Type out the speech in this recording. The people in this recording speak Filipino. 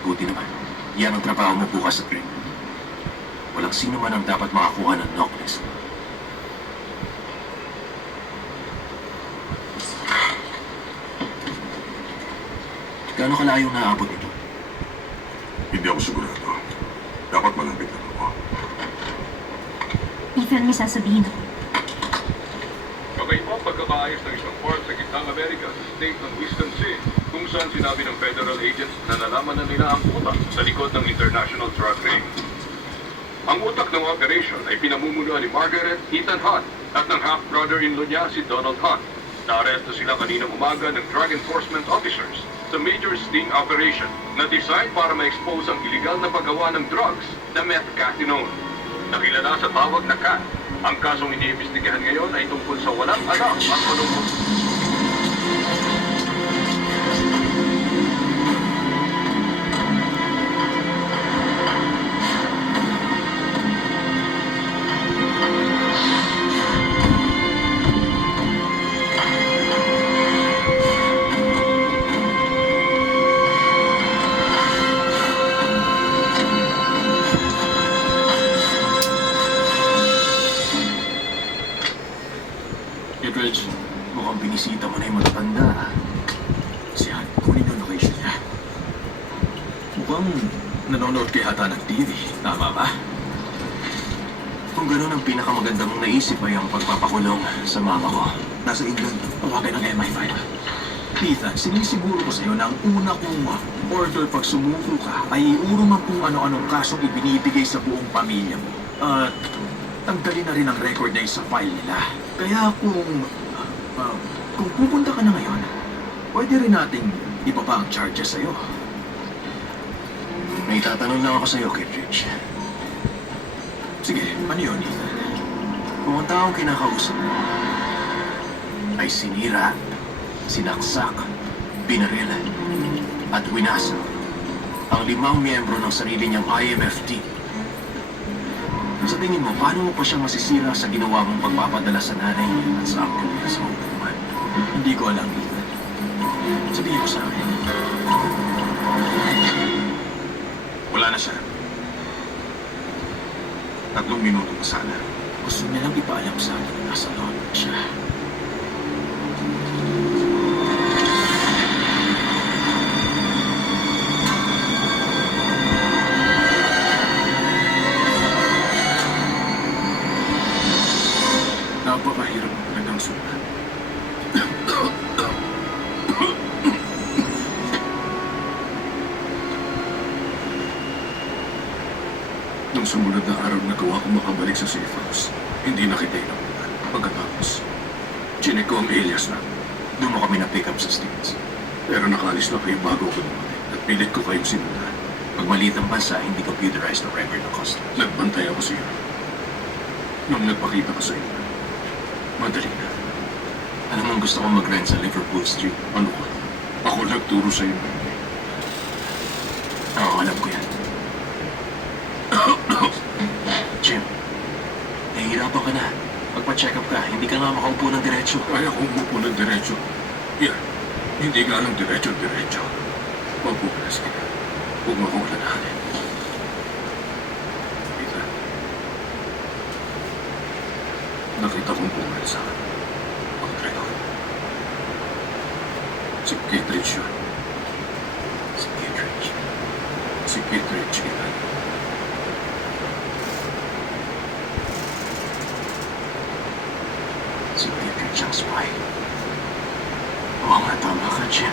Buti naman. Yan ang trabaho mo bukas sa train. Walang sino man ang dapat makakuha ng knock list. Gaano kalayong naaabot ito? Hindi ako sigurado. Dapat malapit lang ako. Ethan, may sasabihin ako. Kakaiba ang pagkakaayos ng isang port sa gitnang Amerika sa state ng Western Sea, kung saan sinabi ng federal agents na nalaman na nila ang utak sa likod ng international drug ring. Ang utak ng operation ay pinamumunuan ni Margaret Ethan Hunt at ng half-brother-in-law niya si Donald Hunt. Naaresto sila kaninang umaga ng drug enforcement officers sa major sting operation na design para ma-expose ang iligal na paggawa ng drugs na methamphetamine. Nakilala sa tawag na CAT. Ang kasong iniimbestigahan ngayon ay tungkol sa walang alam at panungkol. Edridge, mukhang binisita mo na yung matatanda. Si Han, kunin yung location niya. Mukhang nanonood kay hata ng TV. Tama ba? Kung gano'n ang pinakamaganda mong naisip ay ang pagpapakulong sa mama ko. Nasa England, tawagan ng MI5. Ethan, sinisiguro ko sa'yo na ang una kong order pag sumuko ka ay iuro man kung ano-anong kasong ibinibigay sa buong pamilya mo. At tanggalin na rin ang record na sa file nila. Kaya kung pupunta ka na ngayon, pwede rin nating ibaba ang charges sa'yo. May tatanong lang ako sa'yo, Kittredge. Sige, ano yun, Ethan? Kung ang taong kinakausap mo ay sinira, sinaksak, binaril, at winasa ang 5 miyembro ng sarili niyang IMF team, sa tingin mo, paano mo pa siya masisira sa ginawa mong pagpapadala sa nanay niya at sa uncle niya sa hukuman? Hindi ko alam, Ethan. Sabihin mo sa akin. Wala na siya. 3 minuto pa sana. Gusto niya lang ipaalam sa akin na nasa London siya. Napakahirap ang talagang sulat. Nung sumunod na araw nagawa ko makabalik sa safe house, hindi na kita inabutan. Pagkatapos, chinek ko ang alias na. Doon mo kami na-pick up sa States. Pero nakaalis na kayo bago ako dumating at pilit ko kayong sinundan. Pag maliit ang bansa, hindi computerized ang record ng customs. Nagbantay ako sa iyo. Nung nagpakita ko sa iyo, madali na. Alam mong gusto kong mag-rent sa Liverpool Street. Ano ko? Ako nagturo sa iyo. Oo, alam ko yan. Jim, nahihirapan ka na. Magpa-check up ka, hindi ka nga makaupo ng diretsyo. Kaya kong umupo ng diretso. Yan, hindi nga lang diretso-diretso. Magpupulas ka na. Huwag mo akong alalahanin. Ethan, nakita kong pumalsa ang traidor. Si Kittredge yun. Si Kittredge. Si Kittredge, Ethan. Si Kittredge ang spy. Oo nga, tama ka, Jim.